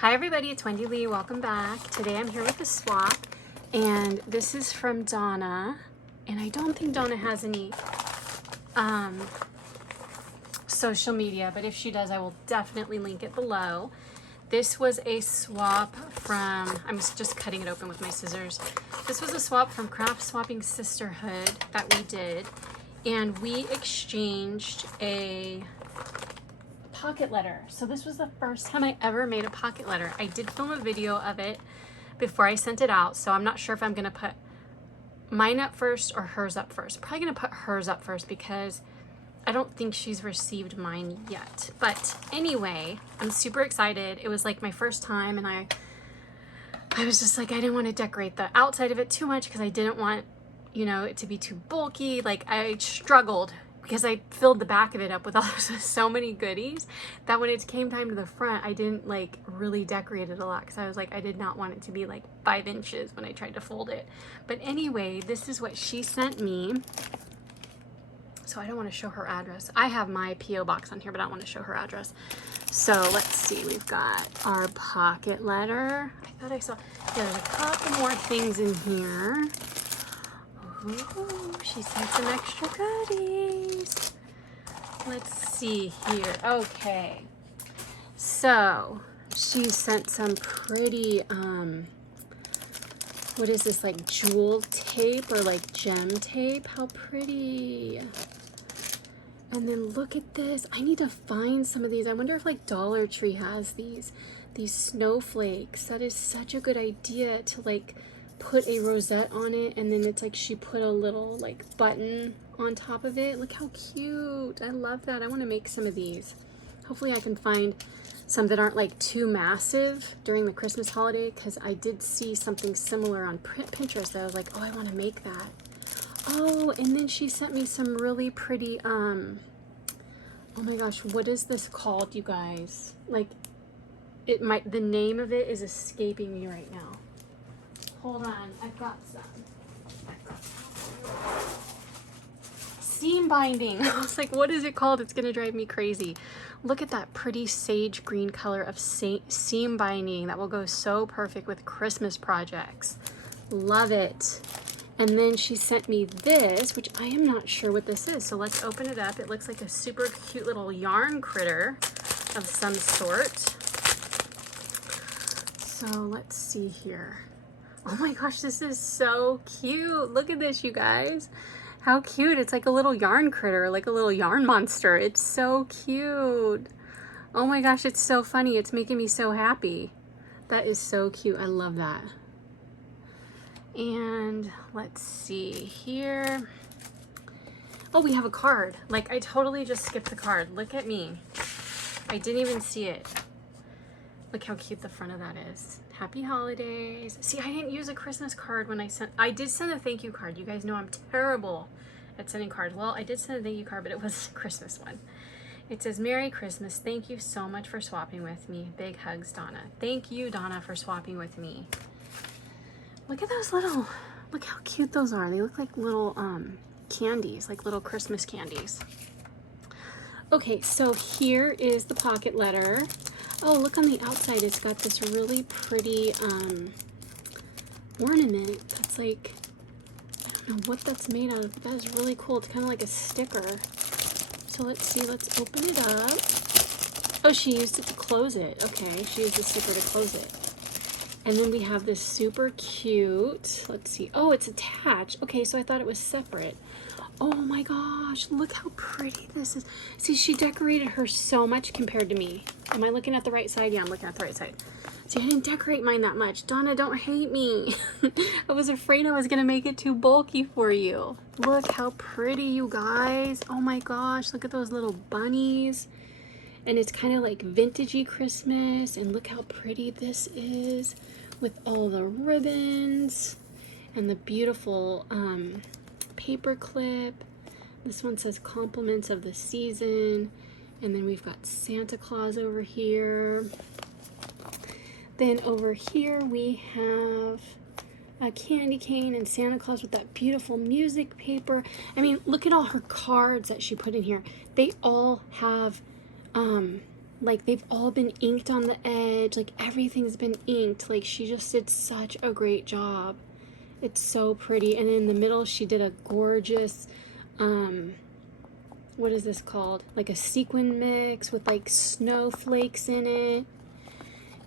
Hi everybody, it's Wendy Lee. Welcome back. Today I'm here with a swap, and this is from Donna. And I don't think Donna has any social media, but if she does, I will definitely link it below. This was a swap from, I'm just cutting it open with my scissors. This was a swap from Craft Swapping Sisterhood that we did, and we exchanged a pocket letter. So this was the first time I ever made a pocket letter. I did film a video of it before I sent it out, so I'm not sure if I'm gonna put mine up first or hers up first. I'm probably gonna put hers up first because I don't think she's received mine yet. But anyway, I'm super excited. It was like my first time, and I was just like, I didn't want to decorate the outside of it too much because I didn't want, you know, it to be too bulky. Like, I struggled because I filled the back of it up with so many goodies that when it came time to the front, I didn't like really decorate it a lot because I was like, I did not want it to be like 5 inches when I tried to fold it. But anyway, this is what she sent me. So I don't want to show her address. I have my P.O. box on here, but I don't want to show her address. So let's see, we've got our pocket letter. I thought I saw, yeah, there's a couple more things in here. Ooh, she sent some extra goodies. Let's see here. Okay. So she sent some pretty, what is this, like jewel tape or like gem tape? How pretty. And then look at this. I need to find some of these. I wonder if like Dollar Tree has these snowflakes. That is such a good idea to like put a rosette on it, and then it's like she put a little like button on top of it. Look how cute. I love that. I want to make some of these. Hopefully I can find some that aren't like too massive during the Christmas holiday, because I did see something similar on Pinterest that I was like, oh, I want to make that. Oh, and then she sent me some really pretty, oh my gosh, what is this called, you guys? Like, the name of it is escaping me right now. Hold on, I've got some. Seam binding. I was like, what is it called? It's gonna drive me crazy. Look at that pretty sage green color of seam binding. That will go so perfect with Christmas projects. Love it. And then she sent me this, which I am not sure what this is. So let's open it up. It looks like a super cute little yarn critter of some sort. So let's see here. Oh my gosh, this is so cute. Look at this, you guys. How cute. It's like a little yarn critter, like a little yarn monster. It's so cute. Oh my gosh, it's so funny. It's making me so happy. That is so cute. I love that. And let's see here. Oh, we have a card. Like, I totally just skipped the card. Look at me. I didn't even see it. Look how cute the front of that is. Happy holidays. See, I didn't use a Christmas card when I did send a thank you card. You guys know I'm terrible at sending cards. Well, I did send a thank you card, but it was a Christmas one. It says, Merry Christmas. Thank you so much for swapping with me. Big hugs, Donna. Thank you, Donna, for swapping with me. Look at those little, look how cute those are. They look like little candies, like little Christmas candies. Okay, so here is the pocket letter. Oh, look on the outside. It's got this really pretty ornament that's like, I don't know what that's made out of, but that is really cool. It's kind of like a sticker. So let's see, let's open it up. Oh, she used it to close it. Okay, she used the sticker to close it. And then we have this super cute, let's see. Oh, it's attached. Okay, so I thought it was separate. Oh my gosh, look how pretty this is. See, she decorated her so much compared to me. Am I looking at the right side? Yeah, I'm looking at the right side. See, I didn't decorate mine that much. Donna, don't hate me. I was afraid I was gonna make it too bulky for you. Look how pretty, you guys. Oh my gosh, look at those little bunnies. And it's kind of like vintagey Christmas. And look how pretty this is with all the ribbons and the beautiful paper clip. This one says compliments of the season. And then we've got Santa Claus over here. Then over here we have a candy cane and Santa Claus with that beautiful music paper. I mean, look at all her cards that she put in here. They all have Like they've all been inked on the edge. Like everything's been inked. Like she just did such a great job. It's so pretty. And in the middle, she did a gorgeous, what is this called? Like a sequin mix with like snowflakes in it.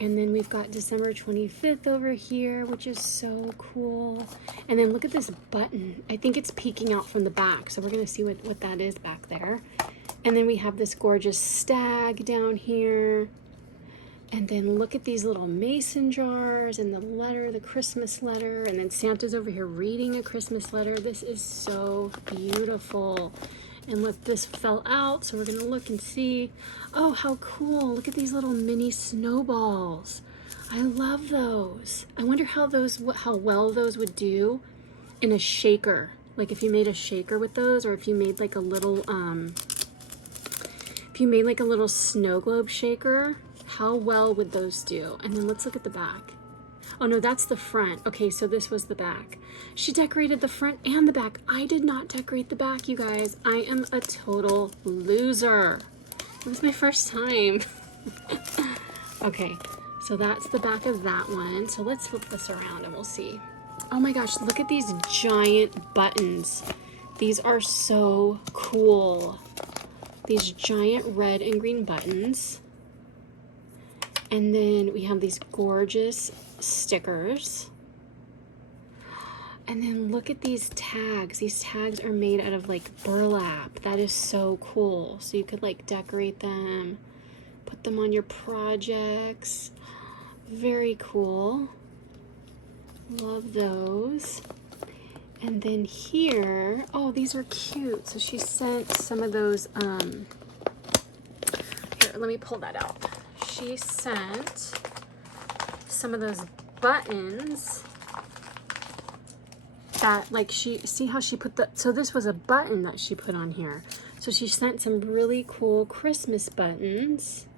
And then we've got December 25th over here, which is so cool. And then look at this button. I think it's peeking out from the back. So we're going to see what that is back there. And then we have this gorgeous stag down here. And then look at these little mason jars and the letter, the Christmas letter. And then Santa's over here reading a Christmas letter. This is so beautiful. And look, this fell out, so we're gonna look and see. Oh, how cool. Look at these little mini snowballs. I love those. I wonder how well those would do in a shaker. Like if you made a shaker with those, or if you made like a little, snow globe shaker, how well would those do? And then let's look at the back. Oh no, that's the front. Okay, so this was the back. She decorated the front and the back. I did not decorate the back, you guys. I am a total loser. It was my first time. Okay, so that's the back of that one. So let's flip this around and we'll see. Oh my gosh, look at these giant buttons. These are so cool. These giant red and green buttons. And then we have these gorgeous stickers. And then look at these tags. These tags are made out of like burlap. That is so cool. So you could like decorate them, put them on your projects. Very cool. Love those. And then here, oh, these are cute. So she sent some of those, here, let me pull that out. She sent some of those buttons that like see how she put so this was a button that she put on here. So she sent some really cool Christmas buttons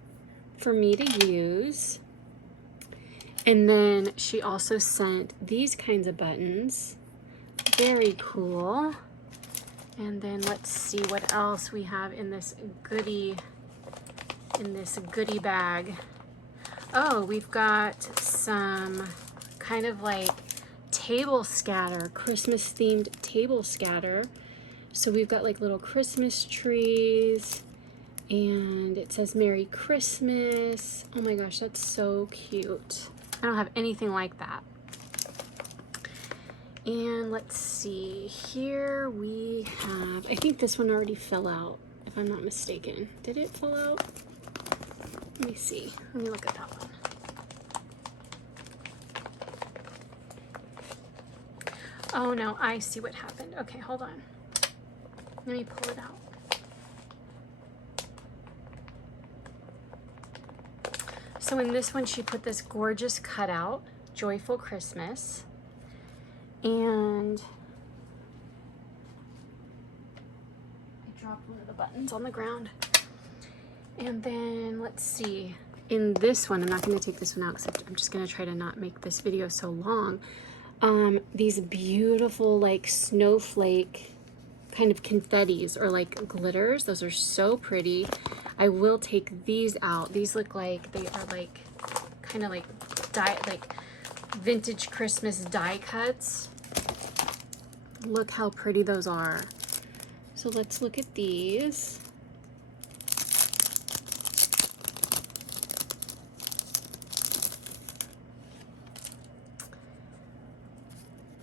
for me to use. And then she also sent these kinds of buttons. Very cool. And then let's see what else we have in this goodie bag. Oh, we've got some kind of like table scatter, Christmas themed table scatter. So we've got like little Christmas trees and it says Merry Christmas. Oh my gosh, that's so cute. I don't have anything like that. And let's see, here we have, I think this one already fell out, if I'm not mistaken. Did it fall out? Let me see. Let me look at that one. Oh no, I see what happened. Okay, hold on. Let me pull it out. So in this one, she put this gorgeous cutout, Joyful Christmas. And I dropped one of the buttons on the ground. And then let's see, in this one, I'm not going to take this one out because I'm just going to try to not make this video so long. These beautiful like snowflake kind of confettis or like glitters. Those are so pretty. I will take these out. These look like they are like kind of like vintage Christmas die cuts. Look how pretty those are. So let's look at these.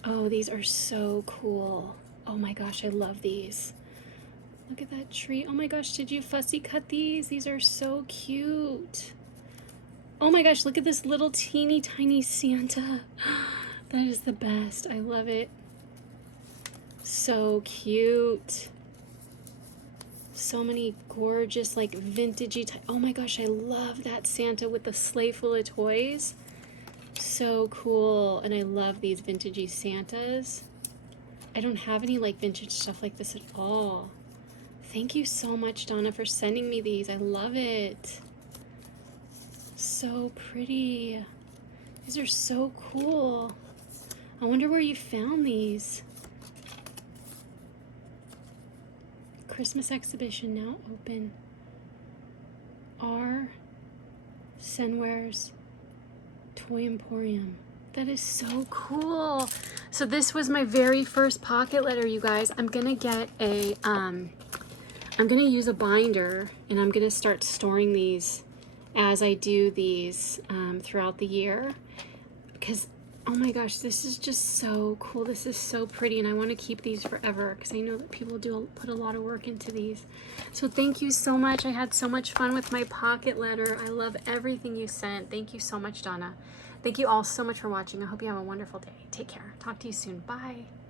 Oh, these are so cool. Oh my gosh, I love these. Look at that tree. Oh my gosh, did you fussy cut these? These are so cute. Oh my gosh, look at this little teeny tiny Santa. That is the best. I love it. So cute. So many gorgeous, like vintagey. Oh my gosh, I love that Santa with the sleigh full of toys. So cool. And I love these vintagey Santas. I don't have any like vintage stuff like this at all. Thank you so much, Donna, for sending me these. I love it. So pretty. These are so cool. I wonder where you found these. Christmas exhibition now open. Senware's Toy Emporium. That is so cool. So this was my very first pocket letter, you guys. I'm gonna get a, I'm gonna use a binder, and I'm gonna start storing these as I do these throughout the year, because oh my gosh, this is just so cool. This is so pretty, and I want to keep these forever because I know that people do put a lot of work into these. So thank you so much. I had so much fun with my pocket letter. I love everything you sent. Thank you so much, Donna. Thank you all so much for watching. I hope you have a wonderful day. Take care. Talk to you soon. Bye.